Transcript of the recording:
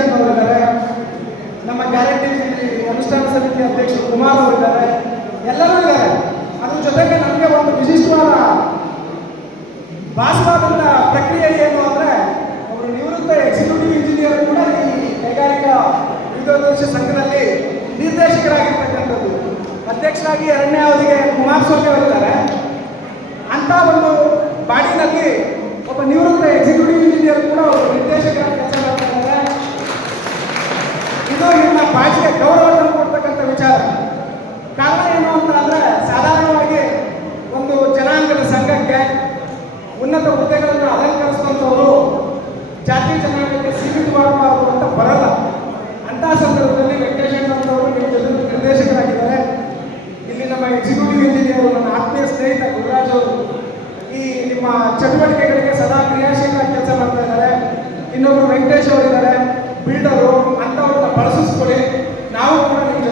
ಜಗದೀಶನ್ ಅವರಿದ್ದಾರೆ, ನಮ್ಮ ಗ್ಯಾರಂಟಿ ಅನುಷ್ಠಾನ ಸಮಿತಿ ಅಧ್ಯಕ್ಷರು ಕುಮಾರ್ ಅವರಿದ್ದಾರೆ, ಎಲ್ಲರೂ ಇದ್ದಾರೆ. ಅದ್ರ ಜೊತೆಗೆ ನಮಗೆ ಒಂದು ವಿಶಿಷ್ಟವಾದ ಭಾಸವಾದಂಥ ಪ್ರಕ್ರಿಯೆ ಏನು ಅಂದರೆ, ಅವರು ನಿವೃತ್ತ ಎಕ್ಸಿಕ್ಯೂಟಿವ್ ಇಂಜಿನಿಯರ್ ಕೂಡ ಈ ಕೈಗಾರಿಕಾ ವಿದ್ಯೋದ್ದೇಶ ಸಂಘದಲ್ಲಿ ನಿರ್ದೇಶಕರಾಗಿರ್ತಕ್ಕಂಥದ್ದು. ಅಧ್ಯಕ್ಷರಾಗಿ 2ನೇ ಅವಧಿಗೆ ಕುಮಾರಸ್ವಾಮಿ ಅವರಿದ್ದಾರೆ. ಅಂಥ ಒಂದು ಬಾಡಿನಲ್ಲಿ ಒಬ್ಬ ನಿವೃತ್ತ ಎಕ್ಸಿಕ್ಯೂಟಿವ್ ಇಂಜಿನಿಯರ್ ಕೂಡ ಅವರು ನಿರ್ದೇಶಕರಾಗಿ ಕೆಲಸ ಮಾಡ್ತಾ ಇದ್ದಾರೆ. ಇದು ನಿಮ್ಮ ಬಾಡಿಗೆ ಗೌರವ ಕೊಡ್ತಕ್ಕಂಥ ವಿಚಾರ. ಕಾರಣ ಏನು ಅಂತ ಅಂದರೆ, ಸಾಧಾರಣವಾಗಿ ಒಂದು ಜನಾಂಗದ ಸಂಘಕ್ಕೆ ಉನ್ನತ ಹುದ್ದೆಗಳನ್ನು ಅಲಂಕರಿಸುವಂಥವರು ಜಾತಿ ಜನಾಂಗಕ್ಕೆ ಸೀಮಿತವಾಗಬಾರದು ಅಂತ ಬರಲ್ಲ. ಅಂಥ ಸಂದರ್ಭದಲ್ಲಿ ವೆಂಕಟೇಶ್ ಅಂತವರು ನಿಮ್ಮ ಜೊತೆ ನಿರ್ದೇಶಕರಾಗಿದ್ದಾರೆ. ಇಲ್ಲಿ ನಮ್ಮ ಎಕ್ಸಿಕ್ಯೂಟಿವ್ ಇಂಜಿನಿಯರ್ ನನ್ನ ಆತ್ಮೀಯ ಸ್ನೇಹಿತ ಗುರುರಾಜ್ ಅವರು ಈ ನಿಮ್ಮ ಚಟುವಟಿಕೆಗಳಿಗೆ ಸದಾ ಕ್ರಿಯಾಶೀಲವಾಗಿ ಕೆಲಸ ಮಾಡ್ತಾ ಇದ್ದಾರೆ. ಇನ್ನೊಬ್ಬರು ವೆಂಕಟೇಶ್ ಅವರಿದ್ದಾರೆ, ಬಿಲ್ಡರು. ಅಂಥವ್ರನ್ನ ಬಳಸಿಸ್ಕೊಳ್ಳಿ. ನಾವು ಕೂಡ ನಿಮ್ಮ